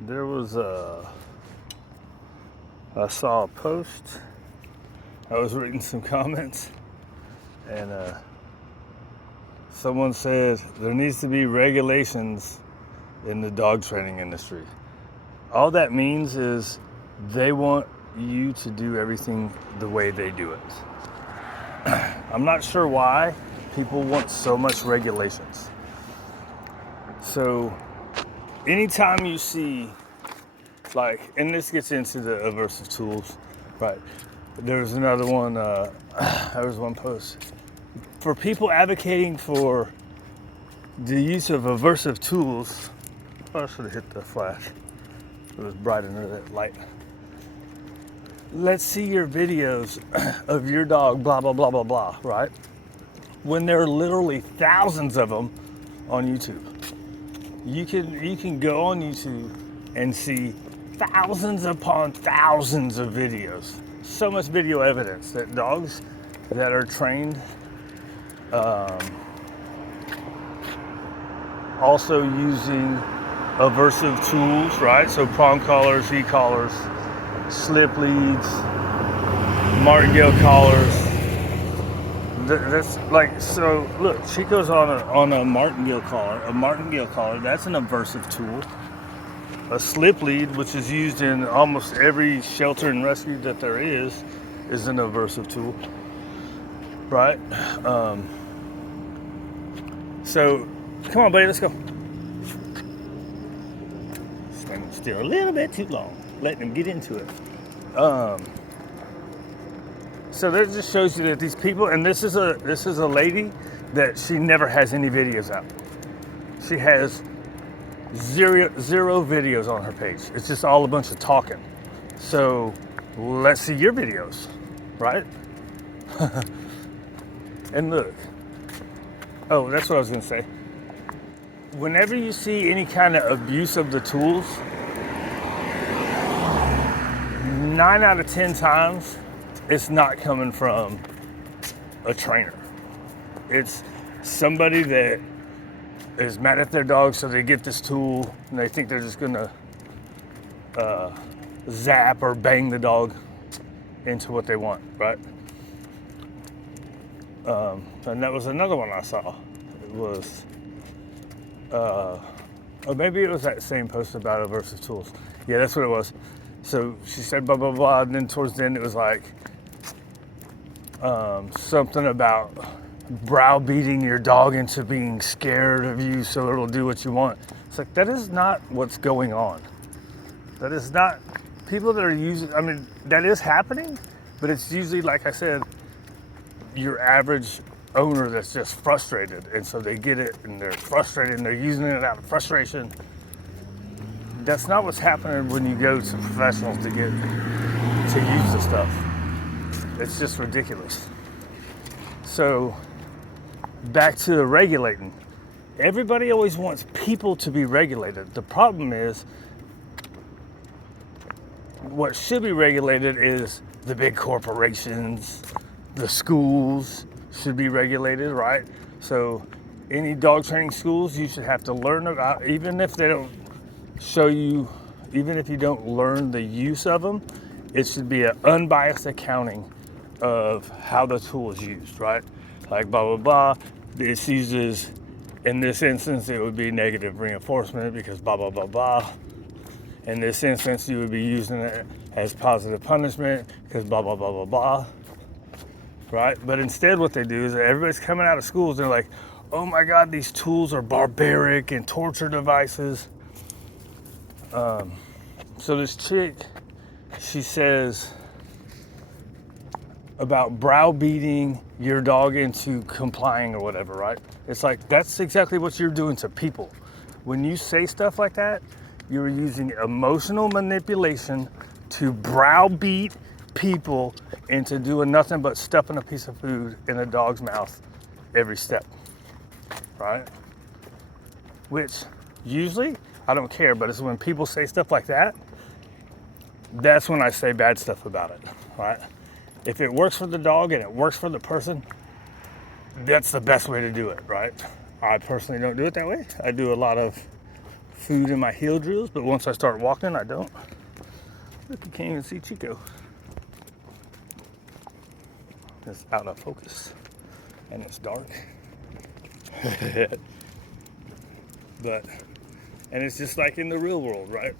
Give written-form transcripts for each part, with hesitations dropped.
There was I saw a post. I was reading some comments, and someone said there needs to be regulations in the dog training industry. All that means is they want you to do everything the way they do it. I'm not sure why people want so much regulations. So anytime you see, like, and this gets into the aversive tools, right? There's another one, there was one post. For people advocating for the use of aversive tools, I should have hit the flash. It was bright under that light. Let's see your videos of your dog, blah, blah, blah, blah, blah, right? When there are literally thousands of them on YouTube. You can go on YouTube and see thousands upon thousands of videos. So much video evidence that dogs that are trained, also using aversive tools, right? So prong collars, e-collars, slip leads, martingale collars. That's like, so look, Chico's on a martingale collar. A martingale collar, that's an aversive tool. A slip lead, which is used in almost every shelter and rescue that there is an aversive tool, right? So, come on, buddy, let's go. Standing still a little bit too long, letting him get into it. So that just shows you that these people, and this is a lady that she never has any videos out. She has zero videos on her page. It's just all a bunch of talking. So let's see your videos, right? And look. Oh, that's what I was gonna say. Whenever you see any kind of abuse of the tools, 9 out of 10 times, it's not coming from a trainer. It's somebody that is mad at their dog, so they get this tool and they think they're just gonna zap or bang the dog into what they want, right? And that was another one I saw. It was, or maybe it was that same post about aversive tools. Yeah, that's what it was. So she said blah, blah, blah, and then towards the end it was like, something about browbeating your dog into being scared of you so it'll do what you want. It's like, that is not what's going on. That is not, people that are using, I mean, that is happening, but it's usually, like I said, your average owner that's just frustrated, and so they get it and they're frustrated and they're using it out of frustration. That's not what's happening when you go to professionals to get to use the stuff. It's just ridiculous. So back to the regulating. Everybody always wants people to be regulated. The problem is, what should be regulated is the big corporations, the schools should be regulated, right? So any dog training schools, you should have to learn about, even if they don't show you, even if you don't learn the use of them, it should be an unbiased accounting of how the tool is used, right? Like blah, blah, blah. This uses, in this instance, it would be negative reinforcement because blah, blah, blah, blah. In this instance, you would be using it as positive punishment because blah, blah, blah, blah, blah. Right? But instead what they do is everybody's coming out of schools and they're like, oh my God, these tools are barbaric and torture devices. So this chick, she says about browbeating your dog into complying or whatever, right? It's like, that's exactly what you're doing to people. When you say stuff like that, you're using emotional manipulation to browbeat people into doing nothing but stuffing a piece of food in a dog's mouth every step, right? Which usually, I don't care, but it's when people say stuff like that, that's when I say bad stuff about it, right? If it works for the dog and it works for the person, that's the best way to do it, right? I personally don't do it that way. I do a lot of food in my heel drills, but once I start walking, I don't. Look, you can't even see Chico. It's out of focus, and it's dark. But, and it's just like in the real world, right?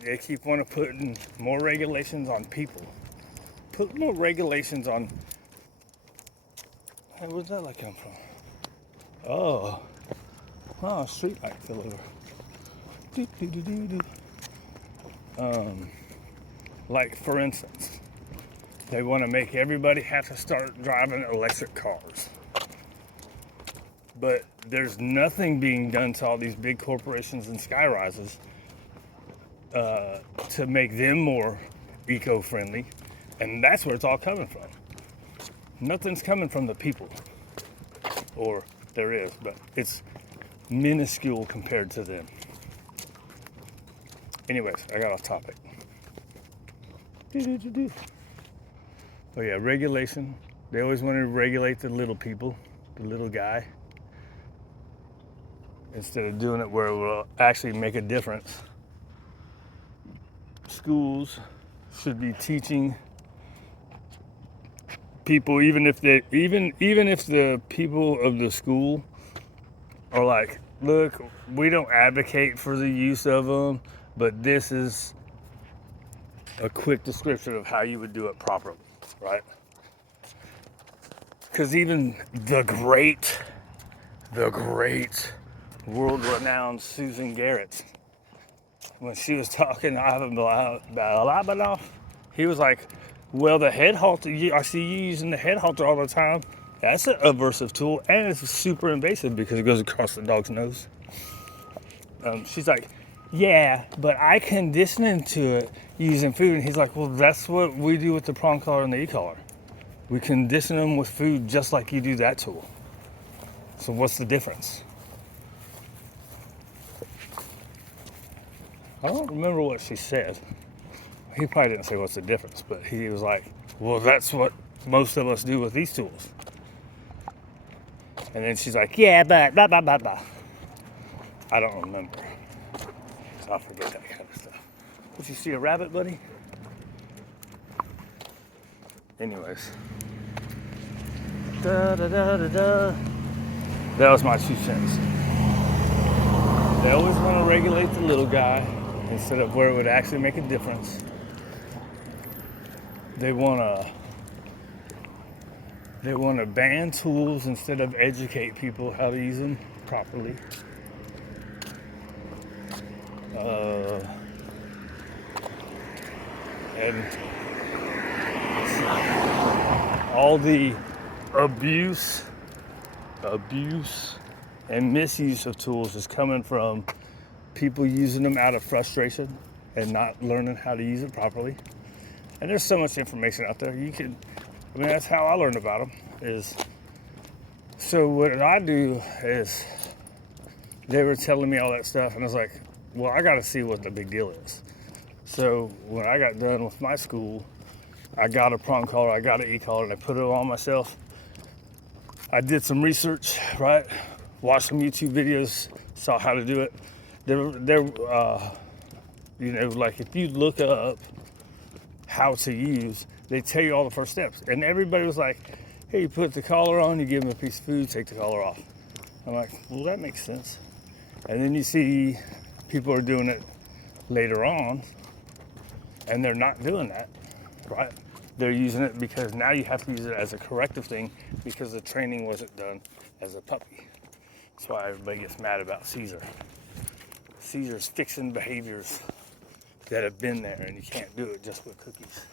They keep wanting to put more regulations on people. Put more regulations on. Hey, where's that light come from? Oh, street light fell over. Like for instance, they want to make everybody have to start driving electric cars. But there's nothing being done to all these big corporations and sky rises to make them more eco-friendly. And that's where it's all coming from. Nothing's coming from the people. Or there is, but it's minuscule compared to them. Anyways, I got off topic. Oh yeah, regulation. They always want to regulate the little people, the little guy, instead of doing it where it will actually make a difference. Schools should be teaching people, even if the people of the school are like, look, we don't advocate for the use of them, but this is a quick description of how you would do it properly, right? Because even the great world-renowned Susan Garrett, when she was talking about he was like, well, the head halter, I see you using the head halter all the time. That's an aversive tool, and it's super invasive because it goes across the dog's nose. She's like, yeah, but I condition him to it using food. And he's like, well, that's what we do with the prong collar and the e-collar. We condition them with food just like you do that tool. So what's the difference? I don't remember what she said. He probably didn't say what's the difference, but he was like, well, that's what most of us do with these tools. And then she's like, yeah, but blah, blah, blah, blah. I don't remember. So I forget that kind of stuff. Did you see a rabbit, buddy? Anyways. Da, da, da, da, da. That was my 2 cents. They always want to regulate the little guy instead of where it would actually make a difference. They want to ban tools instead of educate people how to use them properly. And all the abuse and misuse of tools is coming from people using them out of frustration and not learning how to use it properly. And there's so much information out there. That's how I learned about them. So what I do is, they were telling me all that stuff, and I was like, well, I got to see what the big deal is. So when I got done with my school, I got a prong collar, I got an e-collar, and I put it on myself. I did some research, right? Watched some YouTube videos, saw how to do it. Like if you look up how to use, they tell you all the first steps. And everybody was like, hey, you put the collar on, you give them a piece of food, take the collar off. I'm like, well, that makes sense. And then you see people are doing it later on, and they're not doing that, right? They're using it because now you have to use it as a corrective thing because the training wasn't done as a puppy. That's why everybody gets mad about Caesar. Caesar's fixing behaviors that have been there, and you can't do it just with cookies.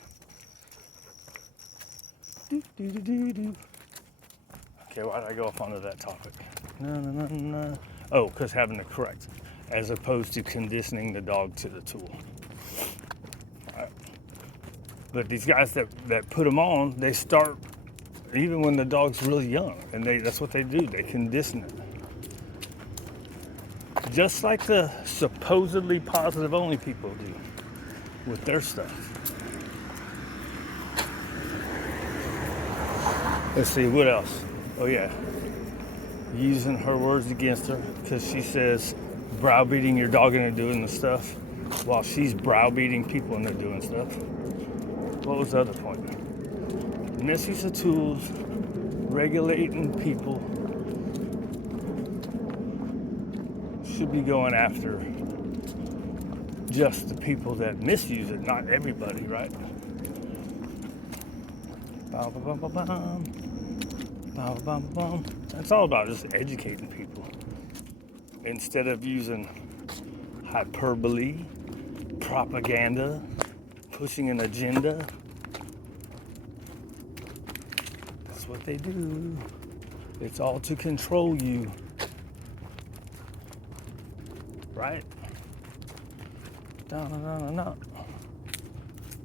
Okay, why did I go off onto that topic? No. Oh, because having to correct, as opposed to conditioning the dog to the tool. Right. But these guys that put them on, they start even when the dog's really young, and that's what they do. They condition it. Just like the supposedly positive only people do with their stuff. Let's see, what else? Oh yeah, using her words against her, because she says browbeating your dog into doing the stuff while she's browbeating people into doing stuff. What was the other point? Misuse of tools, regulating people. Should be going after just the people that misuse it, not everybody, right? It's all about just educating people instead of using hyperbole, propaganda, pushing an agenda. That's what they do. It's all to control you, right? No.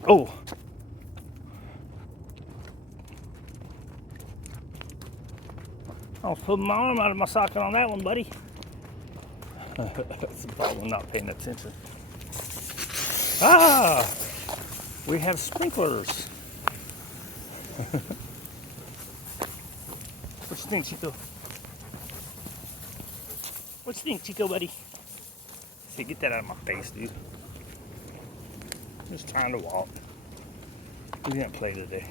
Oh. I was putting my arm out of my socket on that one, buddy. That's the problem, not paying attention. Ah! We have sprinklers. What you think, Chico? What you think, Chico, buddy? See, get that out of my face, dude. Just trying to walk. We didn't play today.